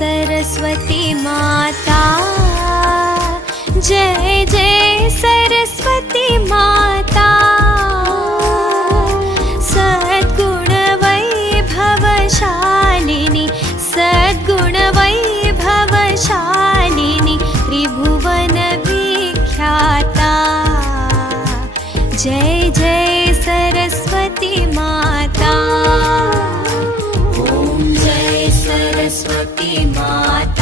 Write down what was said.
सरस्वती माता, जय जय सरस्वती माता। सद्गुण वैभवशालिनी, सद्गुण वैभवशालिनी, त्रिभुवन विख्याता, जय जय सरस्वती माता। ओम जय सरस्वती माता।